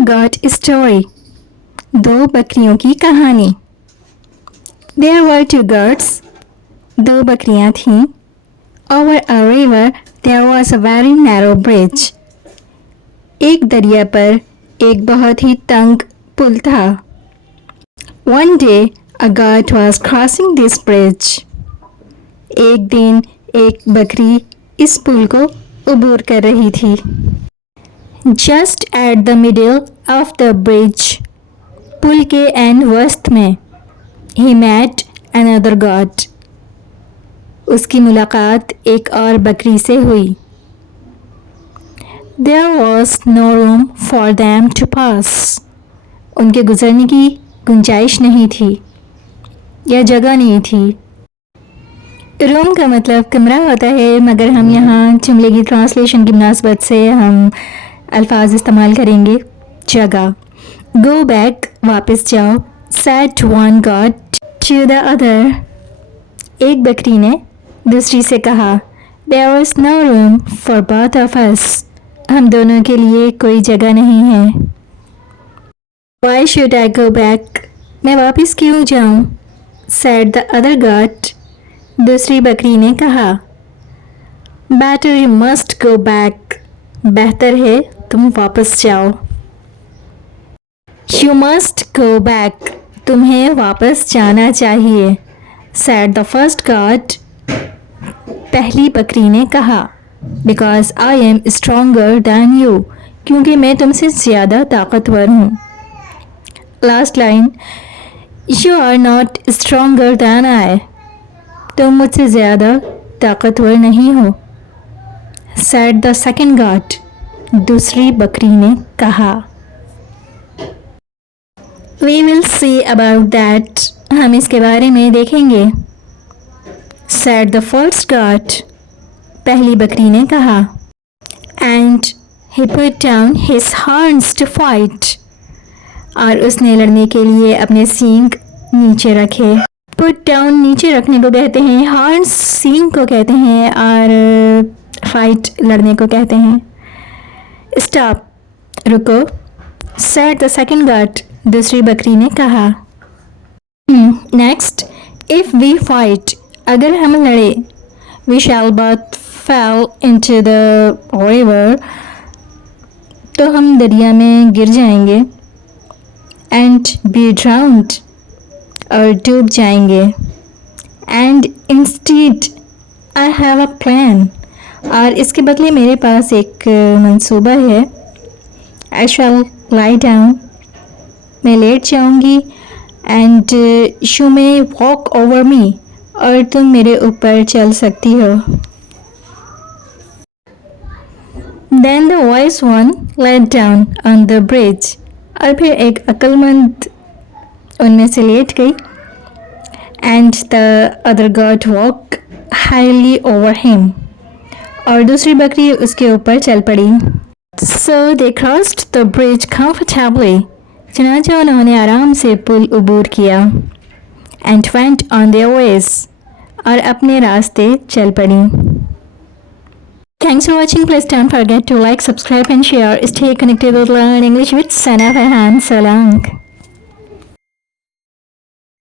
goat story. दो बकरियों की कहानी. There were two goats. दो बकरियां थीं. Over a river there was a very narrow bridge. एक दरिया पर एक बहुत ही तंग पुल था. One day a goat was crossing this bridge. एक दिन एक बकरी इस पुल को उबूर कर रही थी. Just at the middle of the bridge, पुल के एंड वस्त में, he met another goat. उसकी मुलाकात एक और बकरी से हुई. There was no room for them to pass. उनके गुजरने की गुंजाइश नहीं थी या जगह नहीं थी. रूम का मतलब कमरा होता है, मगर हम यहाँ जुमले की ट्रांसलेशन की मुनासबत से हम अल्फाज इस्तेमाल करेंगे. जगह. गो बैक, वापस जाओ. Said one goat to the other, एक बकरी ने दूसरी से कहा. There was no room for both of us, हम दोनों के लिए कोई जगह नहीं है. Why should I go back, मैं वापस क्यों जाऊँ. सेड द अदर गॉट, दूसरी बकरी ने कहा. Better you must go back, बेहतर है तुम वापस जाओ. यू मस्ट गो बैक, तुम्हें वापस जाना चाहिए. सेड द फर्स्ट गॉट, पहली बकरी ने कहा. Because I am stronger than you, क्योंकि मैं तुमसे ज़्यादा ताकतवर हूँ. Last line. You are not stronger than I, तुम मुझसे ज़्यादा ताकतवर नहीं हो. सेड द सेकेंड गॉट, दूसरी बकरी ने कहा. We will see about that, हम इसके बारे में देखेंगे. सेड द फर्स्ट गॉट, पहली बकरी ने कहा. And he put down his horns to fight, और उसने लड़ने के लिए अपने सींग नीचे रखे. पुट डाउन नीचे रखने को कहते हैं, हॉर्न्स सींग को कहते हैं, और फाइट लड़ने को कहते हैं. स्टॉप, रुको. सेड द सेकेंड गॉट, दूसरी बकरी ने कहा. नेक्स्ट. इफ़ वी फाइट, अगर हम लड़े. We shall both fall into the river, तो हम दरिया में गिर जाएंगे. एंड बी ड्राउन्ड, और डूब जाएंगे. And instead I have a plan, और इसके बदले मेरे पास एक मंसूबा है. आई शैल लाई डाउन, मैं लेट जाऊंगी. And you may walk over me, और तुम मेरे ऊपर चल सकती हो. Then the wise one lay down on the bridge, और फिर एक अक्लमंद उनमें से लेट गई. And the other goat walk highly over him, और दूसरी बकरी उसके ऊपर चल पड़ी. सो they crossed the bridge comfortably, चुनांचे उन्होंने आराम से पुल उबूर किया. And went on their ways, और अपने रास्ते चल पड़ी. Thanks for watching. Please don't forget to like, subscribe and share. Stay connected with Learn English with Sana Farhan. So long.